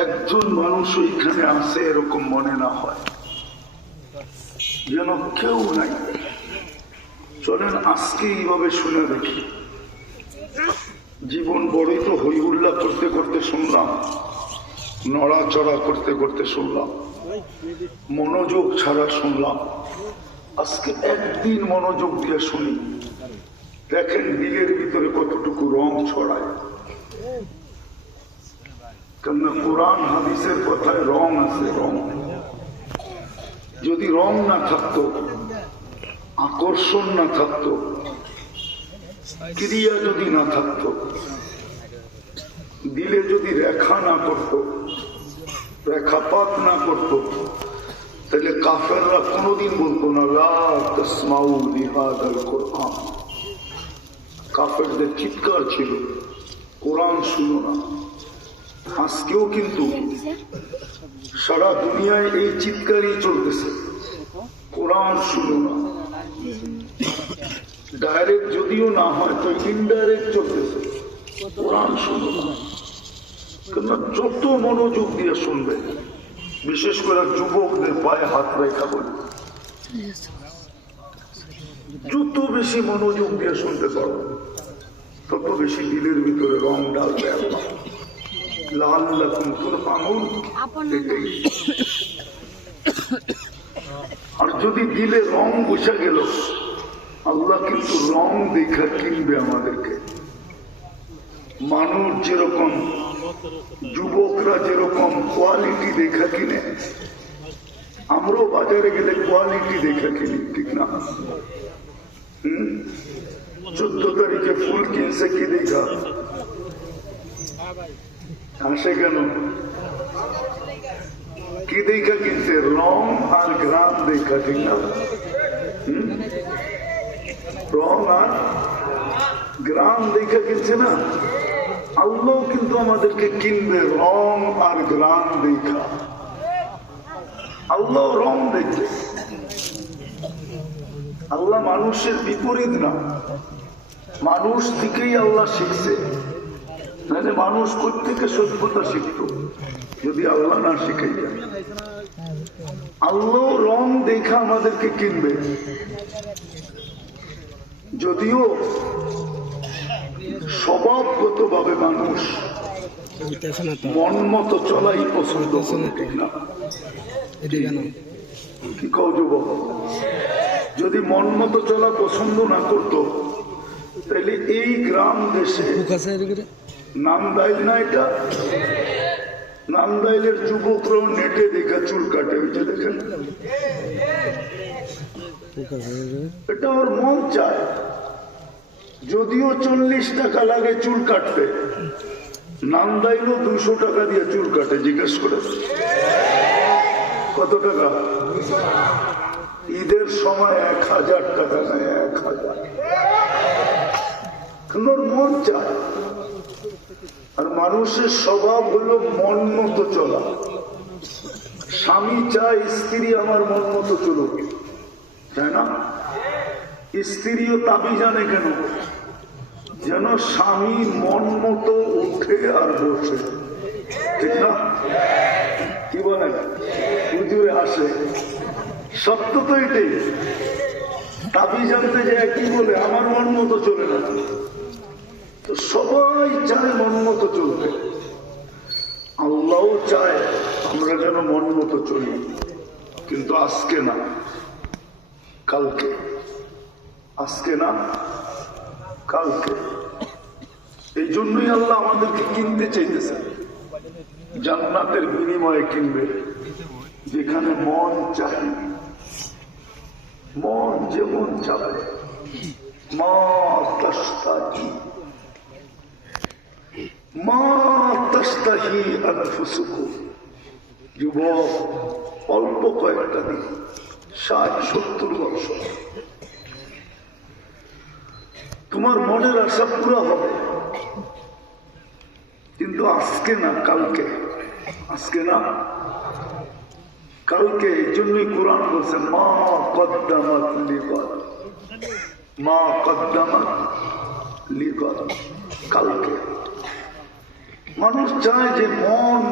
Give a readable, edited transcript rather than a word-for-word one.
একজন মানুষ ওইখানে আছে এরকম মনে না হয়, যেন কেউ নাই। চলেন আজকে এইভাবে শুনে দেখি। জীবন বড়ই তো হই হুল্লা করতে করতে শুনলাম, নড়াচড়া করতে করতে শুনলাম, মনোযোগ ছাড়া শুনলাম। আজকে একদিন মনোযোগ দিয়ে শুনি, দেখেন দিলের ভিতরে কতটুকু রং ছড়ায়। কেননা কোরআন হাদিসের কথায় রং আছে, রং। যদি রং না থাকতো, আকর্ষণ না থাকতো, ক্রিয়া যদি না থাকতো, দিলে যদি রেখা না করতো, রেখাপাত না করতো, তাহলে কাফেররা কোনোদিন বলতো না লা তাসমাউ লিহাদাল কোরআন। কাফেরদের চিৎকার ছিল কোরআন শুনো না। আজকেও কিন্তু সারা দুনিয়ায় এই চিৎকারই চলতেছে, কোরআন শুনো না। ডাইরেক্ট যদিও না হয় তো ইনডাইরেক্ট চলতেছে, কোরআন শুনো না। কেননা যত মনোযোগ দিয়ে শুনবে, বিশেষ করে যুবকদের পায়ে হাত রেখা বলে, যত বেশি মনোযোগ দিয়ে শুনতে পারো তত বেশি দিলের ভিতরে রং ডালবে আল্লাহ। লাআল্লাকুম তুরহামুন। আর যদি দিলে রং বসে গেল, আল্লাহ কিন্তু রং দেখা কিনবে আমাদেরকে। মানুষ যেরকম, যুবকরা যেরকম কোয়ালিটি দেখা কিনে, আমরাও বাজারে গেলে কোয়ালিটি দেখা কিনি, ঠিক না? 14 তারিখে ফুল কিনছে কি দেখা? হাসে কেন? কি দেখা কিনছে? রং আর গ্রাম দেখা, ঠিক না? রং আর গ্রাম দেখা কিনছে না? আল্লাহ কিন্তু আমাদেরকে কিনবে রং আর গ্রাম দেখা। আল্লাহ রং দেখবে। আল্লাহ মানুষের বিপরীত না, মানুষ থেকেই আল্লাহ শিখছে। মানে মানুষ কোত্থেকে সভ্যতা শিখত যদি আল্লাহ না শিখাই যায়? আল্লাহ রং দেখা আমাদেরকে কিনবে। যদিও স্বভাবগত ভাবে মানুষ মন মতো চলাই পছন্দ করে, ঠিক না? কি কও যুবক? যদি মন মতো চলা পছন্দ না করতো, তাহলে এই গ্রাম দেশে নামদাইল না, এটা নামদাইলের যুবকরাও নেটে দেখা চুল কাটে, ওইটা দেখেন। এটা ওর মন চায়, যদিও 40 টাকা লাগে চুল কাটতে, নামদাইলও 200 টাকা দিয়ে চুল কাটে। জিজ্ঞেস করে কত টাকা? ঈদের সময় 1000 টাকা নেয়, 1000। ওর মন চায়। আর মানুষের স্বভাব হলো মন মতো চলা। স্বামী চায় স্ত্রী আমার মন মতো চলুক, তাই না? স্ত্রীও তাবি জানে কেন? যেন স্বামী মন মতো উঠে আর বসে, ঠিক না? কি বলে? হুজুরে আসে, সত্য তো এটাই। তাবি জানতে যায় কি বলে? আমার মন মতো চলে না। তো সবাই চায় মন মতো চলবে। আল্লাহ চায় আমরা যেন মন মতো চলি, কিন্তু আজকে না, কালকে। আজকে না, কালকে। এই জন্যই আল্লাহ আমাদেরকে কিনতে চাইতেছে, জান্নাতের বিনিময়ে কিনবে, যেখানে মন চায়, মন যেমন চায়। মা তাশতাহি, মা তাশতাহি আনফুসুকুম। যুবক, অল্প কয়েকটা দিন, 60-70 বর্ষ, তোমার মনের আশা পুরো হবে, কিন্তু আজকে না, কালকে। আজকে না, কালকে। এই জন্যই কোরআন বলছে মা কদ্দামাত লিগাদ, মা কদ্দামাত লিগাদ, কালকে। মানুষ চায় যে মন